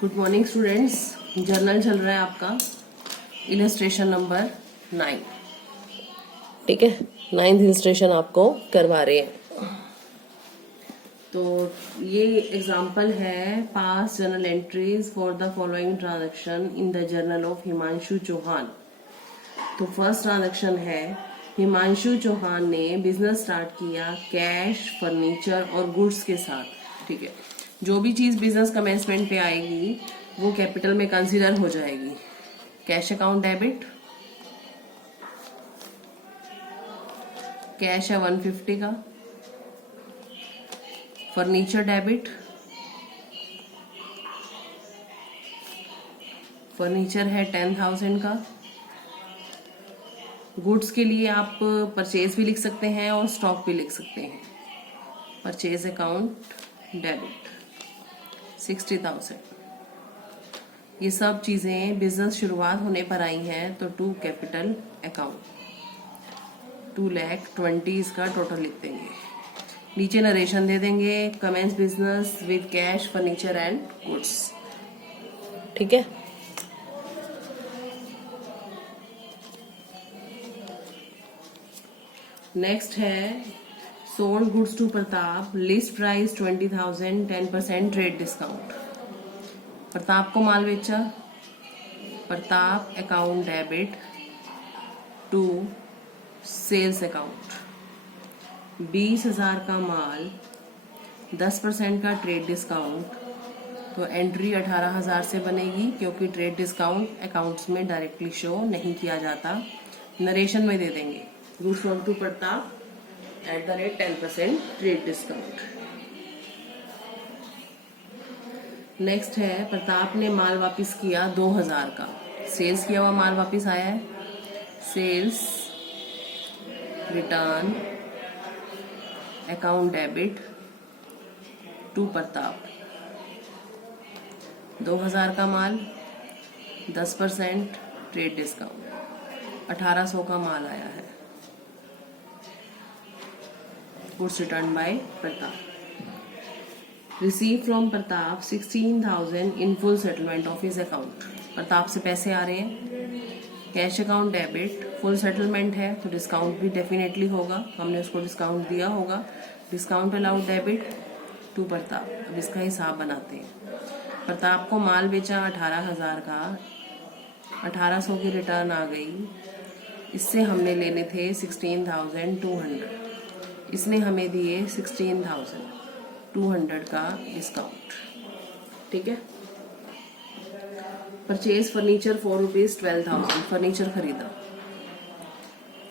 Good morning students. Journal चल रहा है आपका, इलस्ट्रेशन नंबर 9। ठीक है, 9th इलस्ट्रेशन आपको करवा रहे हैं। तो ये एग्जाम्पल है pass journal entries for the following transaction in the journal of Himanshu Chauhan. तो फर्स्ट ट्रांजैक्शन है, हिमांशु चौहान ने बिजनेस स्टार्ट किया कैश, फर्नीचर और गुड्स के साथ। ठीक है, जो भी चीज बिजनेस कमेंसमेंट पे आएगी वो कैपिटल में कंसीडर हो जाएगी। कैश अकाउंट डेबिट, कैश है 150 का। फर्नीचर डेबिट, फर्नीचर है 10,000 का। गुड्स के लिए आप परचेज भी लिख सकते हैं और स्टॉक भी लिख सकते हैं। Purchase account debit 60,000। ये सब चीजें बिजनेस शुरुआत होने पर आई हैं, तो टू कैपिटल अकाउंट 2,20,000 इसका टोटल लिख देंगे। नीचे नरेशन दे देंगे, commence business with cash, furniture and goods. ठीक है, नेक्स्ट है sold goods to Pratap, list price 20,000, 10% trade discount. Pratap को माल बेचा, Pratap account debit to sales account. 20,000 का माल, 10% का ट्रेड डिस्काउंट, तो एंट्री 18,000 से बनेगी क्योंकि ट्रेड डिस्काउंट अकाउंट्स में डायरेक्टली शो नहीं किया जाता। नरेशन में दे देंगे goods sold to Pratap @ 10% trade discount. Next है, प्रताप ने माल वापस किया 2,000 का। सेल्स किया हुआ माल वापस आया है, sales return account debit to Pratap. 2,000 का माल, 10% ट्रेड डिस्काउंट, 1,800 का माल आया है। Goods return by Pratap. Receive from Pratap 16,000 in full settlement of his account. Pratap से पैसे आ रहे हैं, cash account debit, full settlement है तो डिस्काउंट भी डेफिनेटली होगा, हमने उसको डिस्काउंट दिया होगा। Discount allowed debit to Pratap. अब इसका हिसाब बनाते हैं। प्रताप को माल बेचा 18,000 का, 1,800 की रिटर्न आ गई। इससे हमने लेने थे 16,200, इसने हमें दिए 16,200 का डिस्काउंट। ठीक है, परचेज फर्नीचर फॉर ₹12,000। फर्नीचर खरीदा,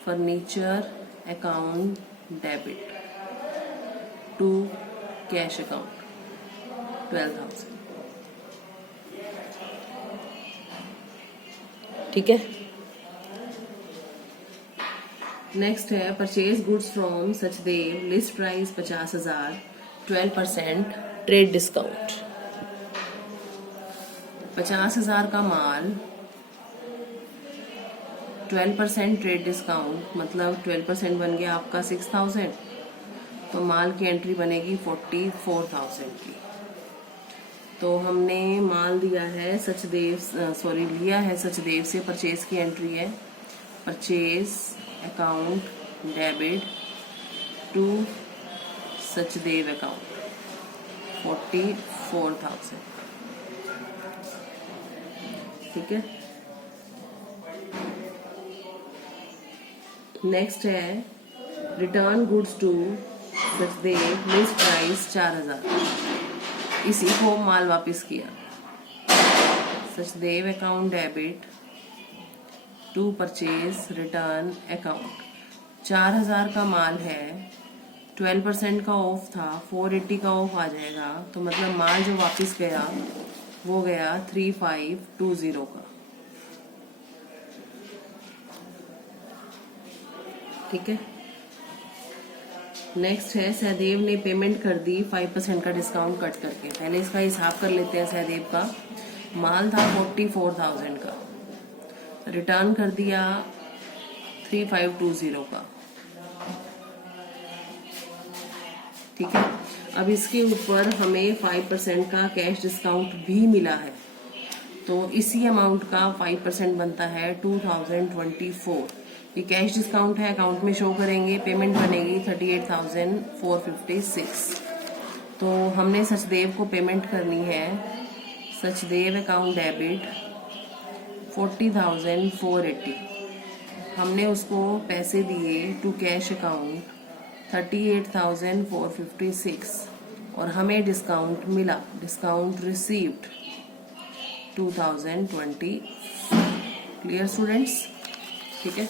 furniture account debit to cash account 12,000। ठीक है, नेक्स्ट है, purchase goods from Sachdev, list price 50,000, 12% trade discount. 50,000 का माल, 12% ट्रेड डिस्काउंट, मतलब 12% बन गया आपका 6,000, तो माल की एंट्री बनेगी 44,000 की। तो हमने माल दिया है लिया है सचदेव से, परचेज की एंट्री है purchase account debit to Sachdev account 44,000। ठीक है, नेक्स्ट है, return goods to Sachdev, list price 4,000। इसी को माल वापस किया, Sachdev account debit to purchase return account. 4,000 का माल है, 12% का ऑफ था, 480 का ऑफ आ जाएगा, तो मतलब माल जो वापस गया वो गया 3,520 का। ठीक है, नेक्स्ट है, सहदेव ने पेमेंट कर दी 5% का डिस्काउंट कट करके। पहले इसका हिसाब कर लेते हैं। सहदेव का माल था 44,000 का, रिटर्न कर दिया 3,520 का। ठीक है, अब इसके ऊपर हमें 5% का कैश डिस्काउंट भी मिला है, तो इसी अमाउंट का 5% बनता है 2024। ये कैश डिस्काउंट है, अकाउंट में शो करेंगे, पेमेंट बनेगी 38,456। तो हमने सचदेव को पेमेंट करनी है। Sachdev account debit 40,480। हमने उसको पैसे दिए टू कैश अकाउंट 38,456 और हमें डिस्काउंट मिला, डिस्काउंट रिसीव्ड 2020। Clear students? ठीक है।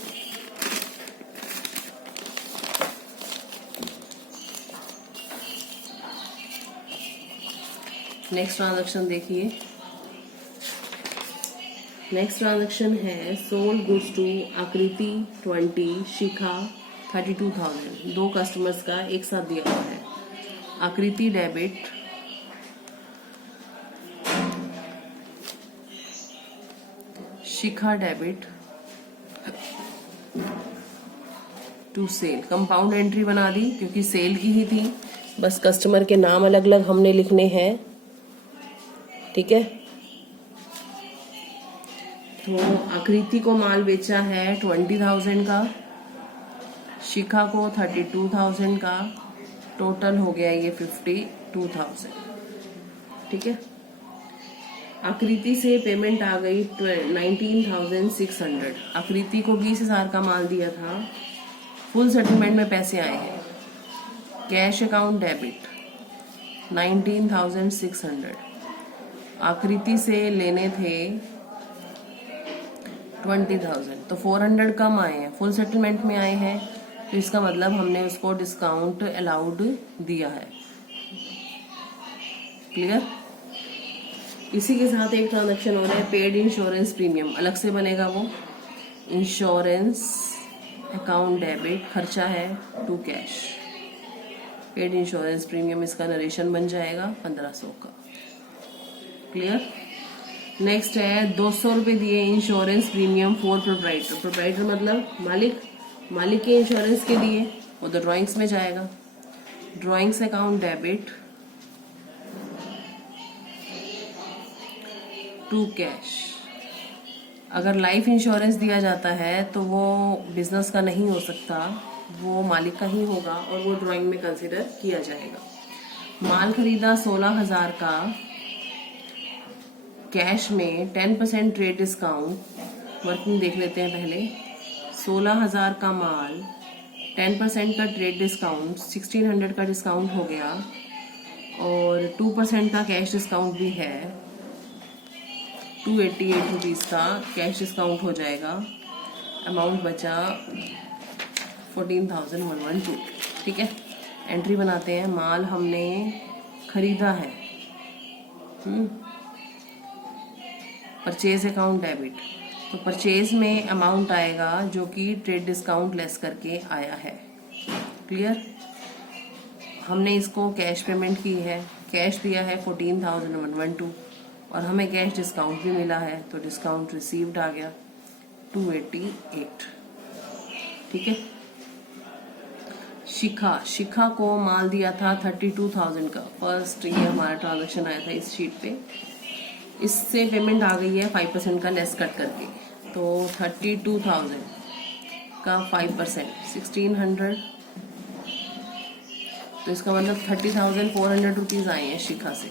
नेक्स्ट ट्रांजैक्शन देखिए। नेक्स्ट ट्रांजैक्शन है सोल्ड गुड्स टू आकृति 20, शिखा 32,000। दो कस्टमर्स का एक साथ दिया हुआ है। Aakriti debit, Shikha debit to sale. Compound entry बना दी क्योंकि सेल की ही थी, बस कस्टमर के नाम अलग अलग हमने लिखने हैं। ठीक है। तो आकृति को माल बेचा है 20,000 का, शिखा को 32,000 का, टोटल हो गया ये 52,000। ठीक है। आकृति से पेमेंट आ गई 19,600। आकृति को 20,000 का माल दिया था, फुल सेटलमेंट में पैसे आए हैं। Cash account debit 19,600। आकृति से लेने थे 20,000, तो 400 कम आए हैं, फुल सेटलमेंट में आए हैं, तो इसका मतलब हमने उसको डिस्काउंट अलाउड दिया है। क्लियर? इसी के साथ एक ट्रांजैक्शन हो रहा है पेड इंश्योरेंस प्रीमियम, अलग से बनेगा वो। इंश्योरेंस अकाउंट डेबिट, खर्चा है to cash. Paid insurance premium, इसका नरेशन बन जाएगा 1500 का। क्लियर? नेक्स्ट है 200 रुपये दिए insurance premium for proprietor. Proprietor मतलब मालिक, मालिक के इंश्योरेंस के दिए, वो तो ड्राइंग्स में जाएगा। Drawings account debit to cash. अगर लाइफ इंश्योरेंस दिया जाता है तो वो बिजनेस का नहीं हो सकता, वो मालिक का ही होगा और वो ड्राइंग में कंसिडर किया जाएगा। माल खरीदा 16,000 का, कैश में 10% ट्रेड डिस्काउंट। वर्किंग देख लेते हैं पहले। 16,000 का माल, 10% का ट्रेड डिस्काउंट, 1600 का डिस्काउंट हो गया और 2% का कैश डिस्काउंट भी है। 288 रुपीज़ का कैश डिस्काउंट हो जाएगा। अमाउंट बचा 14,112। ठीक है। एंट्री बनाते हैं। माल हमने खरीदा है, परचेज अकाउंट डेबिट, तो परचेज में अमाउंट आएगा जो कि ट्रेड डिस्काउंट लेस करके आया है। क्लियर? हमने इसको कैश पेमेंट की है, कैश दिया है 14,112 और हमें कैश डिस्काउंट भी मिला है, तो डिस्काउंट रिसीव्ड आ गया 288। ठीक है। शिखा को माल दिया था 32,000 का। फर्स्ट ये हमारा ट्रांजैक्शन आया था इस शीट पे। इससे पेमेंट आ गई है 5% का लेस कट करके, तो 32,000 का 5% 1,600, तो इसका मतलब 30,400 रुपीज़ आए हैं शिखा से।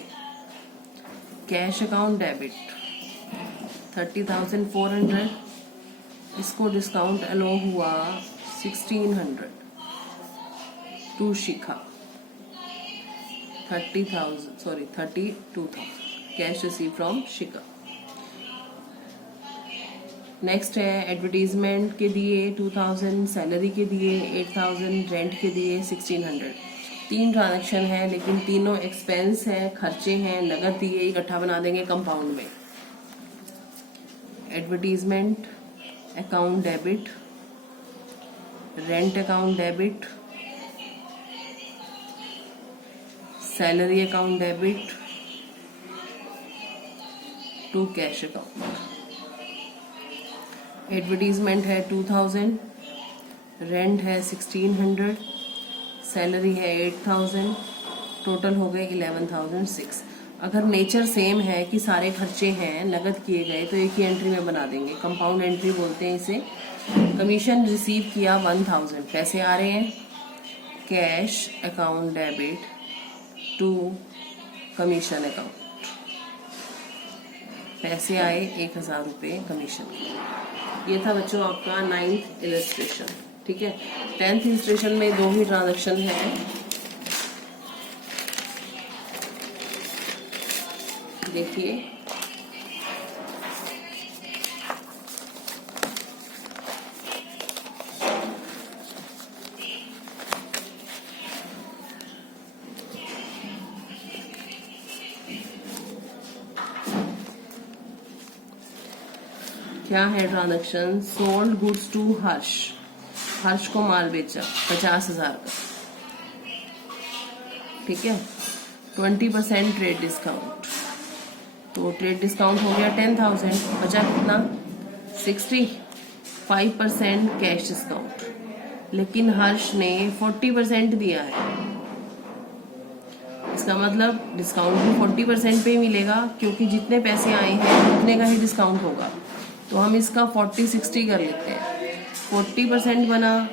कैश अकाउंट डेबिट 30,400, इसको डिस्काउंट अलो हुआ 1,600 to Shikha. 32,000 cash receive from Shikha. Next है एडवर्टीजमेंट के दिए 2,000, सैलरी के दिए 8,000, रेंट के दिए 1,600। 3 ट्रांजैक्शन है लेकिन तीनों एक्सपेंस है, खर्चे हैं, नगद दिए, इकट्ठा बना देंगे कंपाउंड में। Advertisement account debit, rent account debit, salary account debit to cash account. Advertisement है 2,000, रेंट है 1,600, सैलरी है 8,000, टोटल हो गए 11,006। अगर नेचर सेम है कि सारे खर्चे हैं नगद किए गए तो एक ही एंट्री में बना देंगे, कंपाउंड एंट्री बोलते हैं इसे। कमीशन रिसीव किया 1000, पैसे आ रहे हैं cash account debit to commission account, पैसे आए 1000 रुपये कमीशन। ये था बच्चों आपका 9th इलस्ट्रेशन। ठीक है, 10th इलस्ट्रेशन में 2 ही ट्रांजैक्शन है। देखिए क्या है ट्रांजैक्शन। सोल्ड गुड्स टू हर्ष, हर्ष को माल बेचा 50,000 का। ठीक है, 20% ट्रेड डिस्काउंट, तो ट्रेड डिस्काउंट हो गया 10,000, बचा कितना 60। 5% कैश डिस्काउंट, लेकिन हर्ष ने 40% दिया है, इसका मतलब डिस्काउंट भी 40% पे ही मिलेगा, क्योंकि जितने पैसे आए हैं उतने का ही डिस्काउंट होगा। तो हम इसका 40-60 कर लेते हैं। 40% बना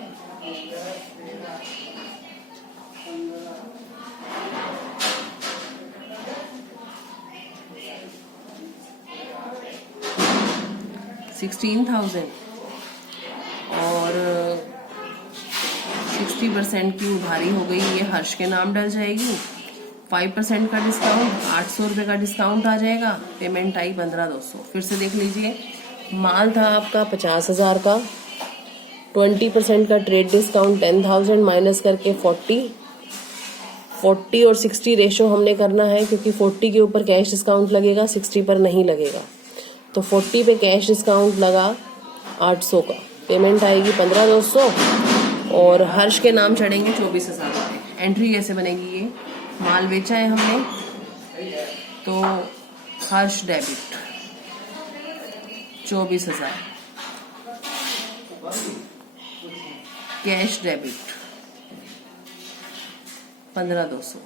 16,000 और 60% की उधारी हो गई, ये हर्ष के नाम डल जाएगी। 5% का डिस्काउंट 800 रुपये का डिस्काउंट आ जाएगा, पेमेंट आई 15,200। फिर से देख लीजिए, माल था आपका 50,000 का, 20% का ट्रेड डिस्काउंट 10,000 माइनस करके 40 और 60 रेशो हमने करना है, क्योंकि 40 के ऊपर कैश डिस्काउंट लगेगा, 60 पर नहीं लगेगा। तो 40 पे कैश डिस्काउंट लगा 800 का, पेमेंट आएगी 15,200 और हर्ष के नाम चढ़ेंगे 24,000 रुपये। एंट्री कैसे बनेगी, ये माल बेचा है हमने तो Harsh debit 24,000, cash debit 15,200,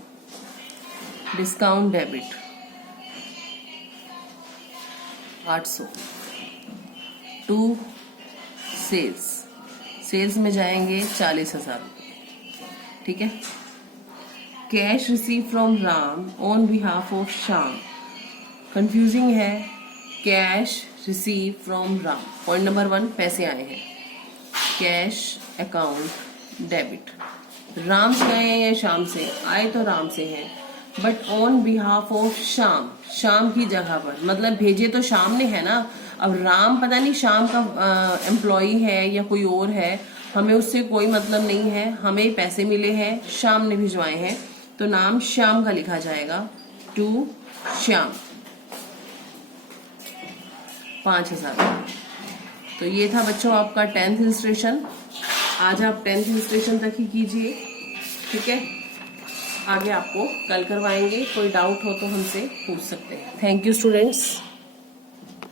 discount debit 800 to sales, sales में जाएंगे 40,000। ठीक है, cash receive from Ram on behalf of Shyam, confusing है, cash receive from Ram. Point number 1, पैसे आए हैं, कैश अकाउंट डेबिट, राम से आए हैं या शाम से आए, तो राम से हैं, बट ऑन बिहाफ ऑफ शाम, शाम की जगह पर, मतलब भेजे तो शाम ने है ना। अब राम पता नहीं शाम का एम्प्लॉई है या कोई और है, हमें उससे कोई मतलब नहीं है, हमें पैसे मिले हैं, शाम ने भिजवाए हैं, तो नाम श्याम का लिखा जाएगा, टू श्याम 5,000। तो ये था बच्चों आपका 10th इलस्ट्रेशन। आज आप 10th इलस्ट्रेशन तक ही कीजिए। ठीक है, आगे आपको कल करवाएंगे, कोई डाउट हो तो हमसे पूछ सकते हैं। Thank you students.